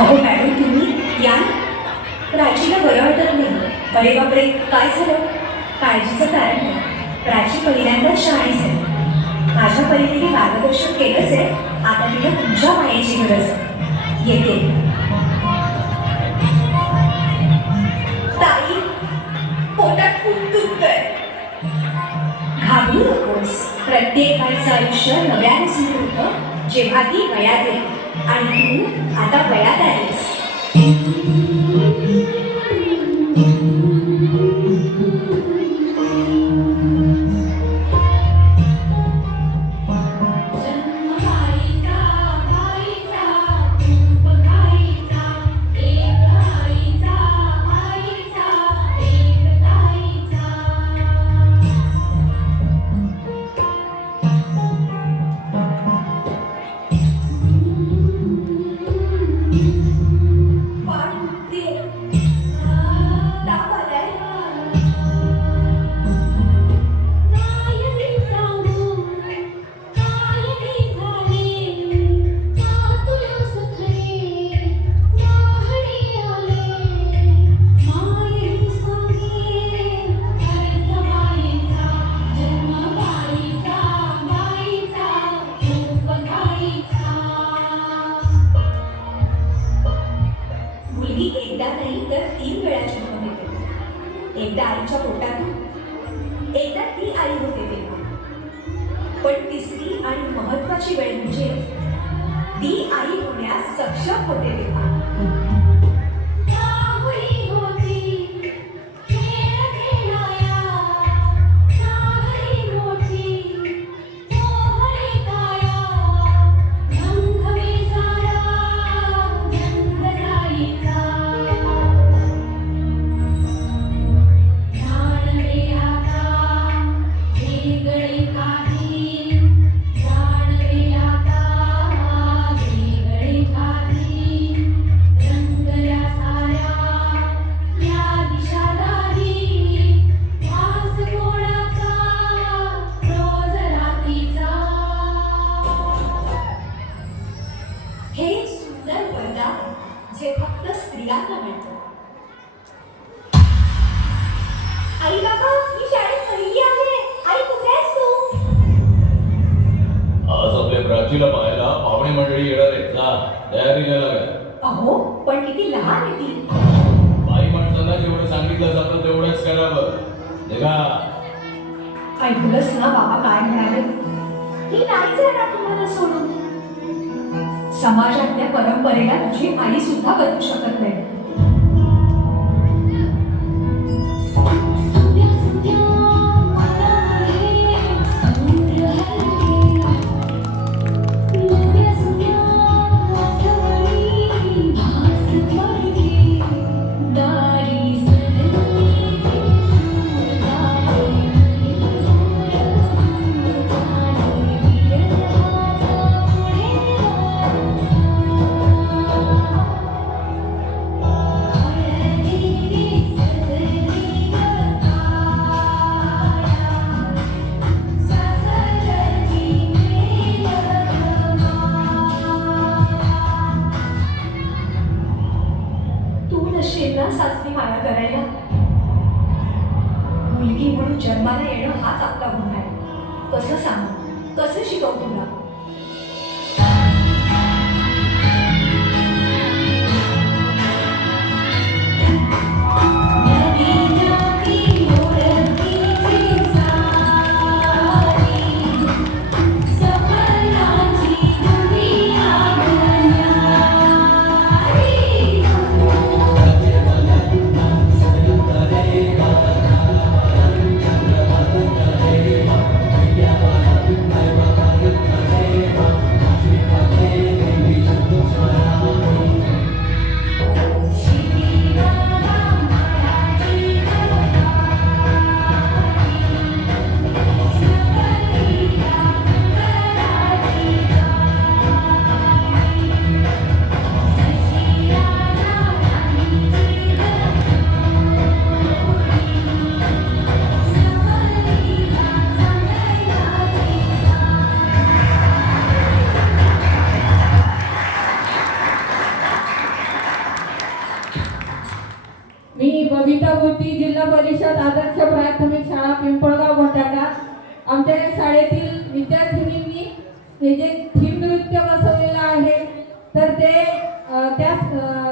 अहो मॅडम तुम्ही या ना. प्राचीला बरं वाटत नाही. अरे बापरे काय झालं? काळजीचं कारण नाही. प्राची पहिल्यांदाच शाळेत झाली. माझ्या परीने मार्गदर्शन केलंच आहे. आता तिला तुमच्या मायेची गरज आहे. येते. ताई पोटात खूप दुखतंय. घाबरू नकोस. प्रत्येक बाईचं आयुष्य नव्याने सुरू होतं जेव्हा ती वयात येते. आणि तू आता वयात आहेस. एकदा नाही तर 3 वेळा जन्म घेते. एकदा आईच्या पोटातून, एकदा ती आई होते तेव्हा. पण तिसरी आणि महत्वाची वेळ म्हणजे ती आई होण्यास सक्षम होते तेव्हा. जे फक्त स्त्रियांना मिळतं. आई बाबा मी शाळेत पहिली आहे. आई कुठे आहेस तू? आज आपल्या प्राचीला पाहायला पाहुणे मंडळी येणार आहेत ना, तयारीला लागा. अहो पण किती लहान आहे ती. बाई माणसांना जेवढं सांगितलं जातं तेवढंच करावं. निघा. ऐकलंस ना बाबा काय म्हणाले? ही नाही जाणार तुम्हाला सोडून. समाजातल्या परंपरेला तुझी आई सुद्धा बदलू शकत नाही. सासरी माया करायला. मुलगी म्हणून जन्माला येणं हाच आपला गुन्हा आहे. कसं सांगू, कसं शिकवू तुला? मी बबिता गोटी, जिल्हा परिषद आदर्श प्राथमिक शाळा पिंपळगाव बटाटा. आमच्या या शाळेतील विद्यार्थिनींनी हे जे थीम नृत्य बसवलेलं आहे तर ते त्या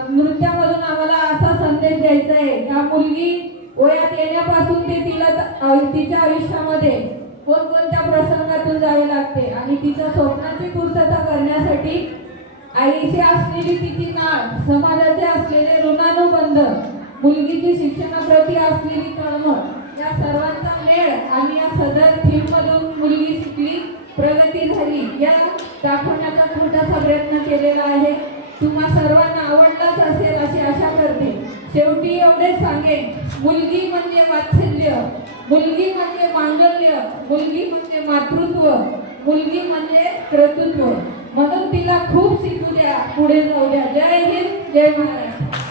नृत्यामधून आम्हाला असा संदेश द्यायचा आहे का मुलगी वयात येण्यापासून ते तिच्या आयुष्यामध्ये कोणकोणत्या प्रसंगातून जावे लागते आणि तिच्या स्वप्नाची पूर्तता करण्यासाठी आईशी असलेली तिची नाळ, समाजाचे असलेले ऋणानुबंध, मुलगीची शिक्षणाप्रती असलेली तळमळ या सर्वांचा मेळ आणि या सदर थीम मधून मुलगी शिकली, प्रगती झाली या दाखवण्याचा छोटासा प्रयत्न केलेला आहे. तुम्हा सर्वांना आवडलाच असेल अशी आशा करते. शेवटी एवढेच सांगेन, मुलगी म्हणजे वात्सल्य, मुलगी म्हणजे मांगल्य, मुलगी म्हणजे मातृत्व, मुलगी म्हणजे कर्तृत्व. म्हणून तिला खूप शिकू द्या, पुढे जाऊ द्या. जय हिंद, जय महाराष्ट्र.